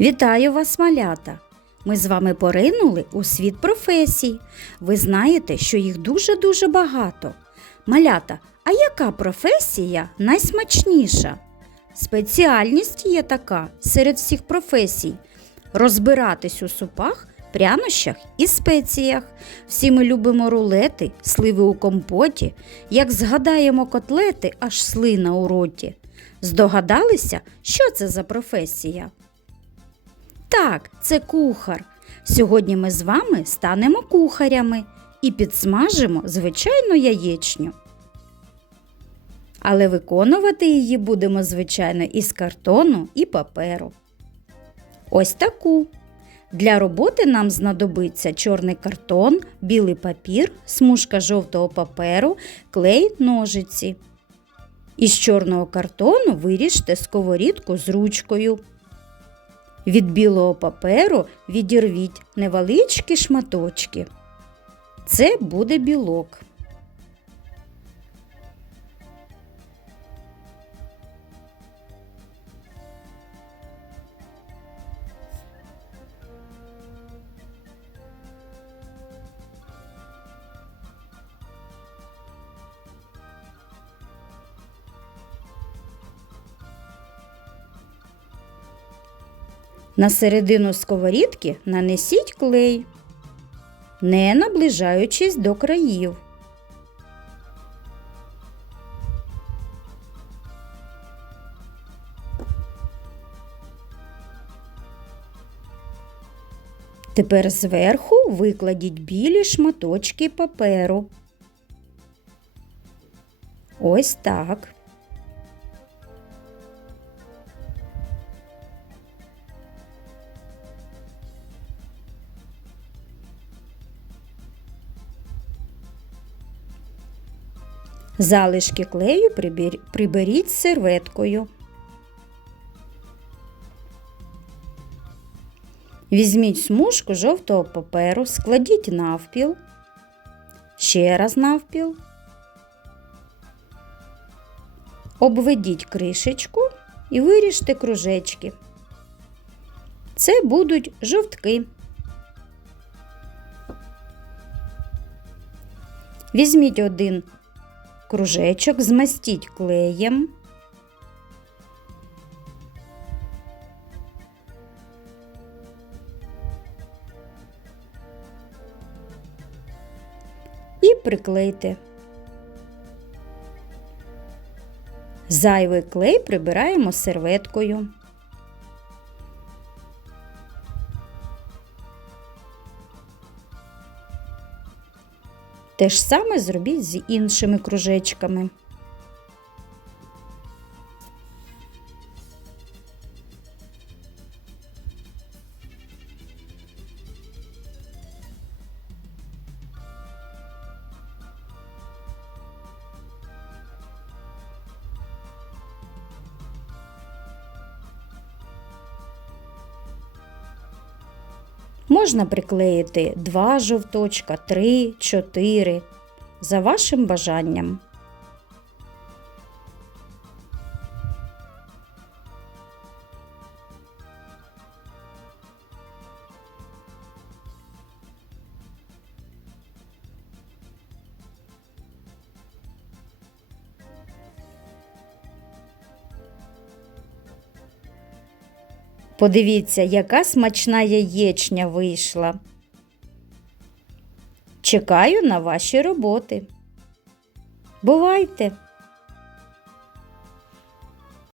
Вітаю вас, малята! Ми з вами поринули у світ професій. Ви знаєте, що їх дуже-дуже багато. Малята, а яка професія найсмачніша? Спеціальність є така серед всіх професій розбиратись у супах, прянощах і спеціях. Всі ми любимо рулети, сливи у компоті. Як згадаємо котлети, аж слина у роті. Здогадалися, що це за професія? Так, це кухар. Сьогодні ми з вами станемо кухарями і підсмажимо звичайну яєчню. Але виконувати її будемо, звичайно, із картону і паперу. Ось таку. Для роботи нам знадобиться чорний картон, білий папір, смужка жовтого паперу, клей, ножиці. Із чорного картону виріжте сковорідку з ручкою. Від білого паперу відірвіть невеличкі шматочки. Це буде білок. На середину сковорідки нанесіть клей, не наближаючись до країв. Тепер зверху викладіть білі шматочки паперу. Ось так. Залишки клею приберіть серветкою. Візьміть смужку жовтого паперу, складіть навпіл, ще раз навпіл, обведіть кришечку і виріжте кружечки. Це будуть жовтки. Візьміть один кружечок, змастіть клеєм. І приклейте. Зайвий клей прибираємо серветкою. Те ж саме зробіть з іншими кружечками. Можна приклеїти два жовточка, три, чотири за вашим бажанням. Подивіться, яка смачна яєчня вийшла. Чекаю на ваші роботи. Бувайте!